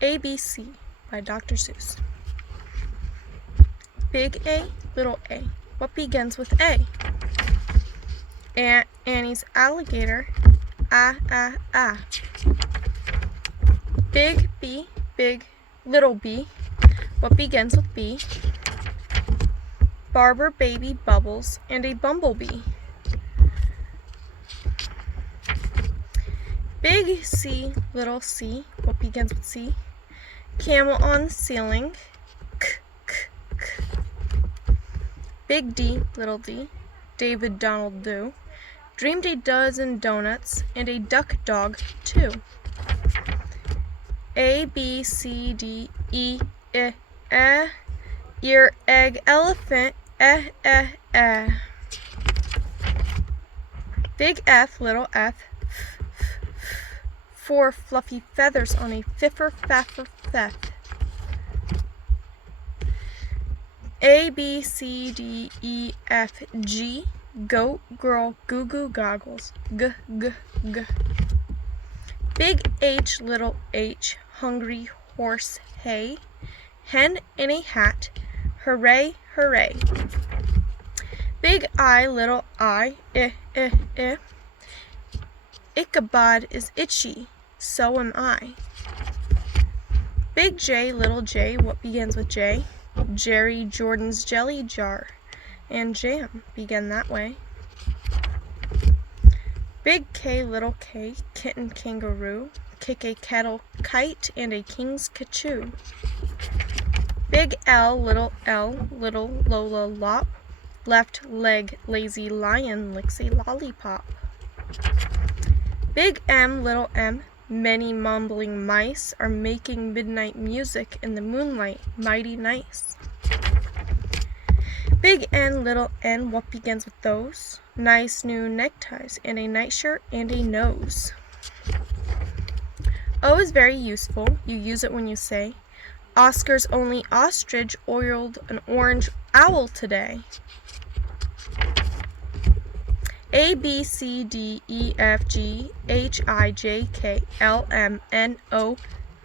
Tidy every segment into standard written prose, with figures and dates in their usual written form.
ABC by Dr. Seuss. Big A, little a. What begins with A? Annie's alligator. Ah. Big B, little B. What begins with B? Barber, baby, bubbles, and a bumblebee. Big C, little c. What begins with C? Camel on the ceiling. K. Big D, little d. David Donald do. Dreamed a dozen donuts and a duck dog too. A, B, C, D, E, F, ear, egg, elephant, Big F, little f. Four fluffy feathers on a fiffer, faffer, fef. A, B, C, D, E, F, G. Goat, girl, goo goo goggles. G. Big H, little h. Hungry horse, hay. Hen in a hat. Hooray, hooray. Big I, little I. Ichabod is itchy. So am I. Big J, little j. What begins with J? Jerry Jordan's jelly jar and jam began that way. Big K, little k. Kitten, kangaroo. Kick a kettle, kite, and a king's cachoo. Big L, little Lola lop. Left leg, lazy lion, licks a lollipop. Big M, little m. Many mumbling mice are making midnight music in the moonlight, mighty nice. Big N, little n. What begins with those? Nice new neckties and a nightshirt and a nose. O is very useful. You use it when you say, Oscar's only ostrich oiled an orange owl today. A, B, C, D, E, F, G, H, I, J, K, L, M, N, O,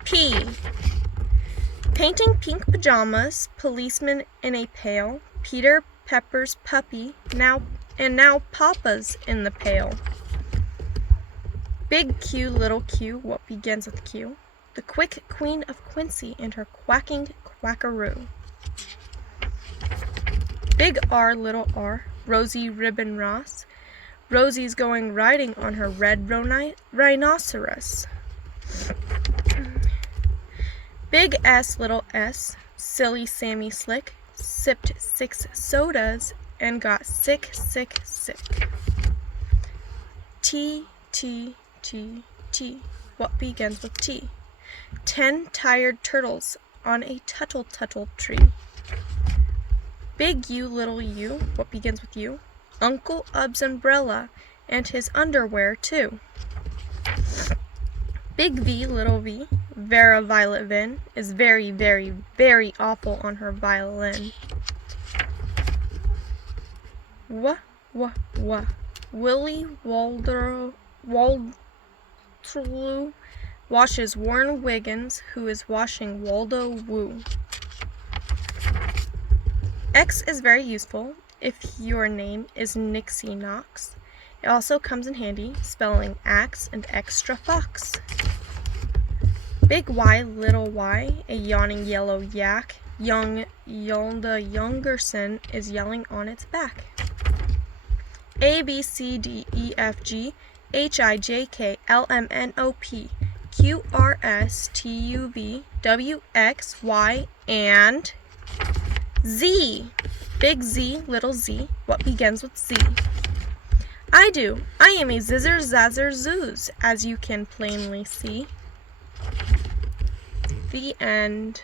P. Painting pink pajamas, policeman in a pail, Peter Pepper's puppy, now Papa's in the pail. Big Q, little q. What begins with Q? The quick queen of Quincy and her quacking quackaroo. Big R, little r. Rosie Ribbon Ross. Rosie's going riding on her red rhinoceros. Big S, little s. Silly Sammy Slick sipped 6 sodas and got sick. T. What begins with T? 10 tired turtles on a tuttle tree. Big U, little u. What begins with U? Uncle Ub's umbrella and his underwear too. Big V, little v. Vera Violet Vin is very, very, very awful on her violin. Wah. Willie Waldroo washes Warren Wiggins, who is washing Waldo Woo. X is very useful if your name is Nixie Knox. It also comes in handy spelling axe and extra fox. Big Y, little y. A yawning yellow yak. Young Yolda Youngerson is yelling on its back. A, B, C, D, E, F, G, H, I, J, K, L, M, N, O, P, Q, R, S, T, U, V, W, X, Y, and Z. Big Z, little z. What begins with Z? I do. I am a zizzer zazzer zoos, as you can plainly see. The end.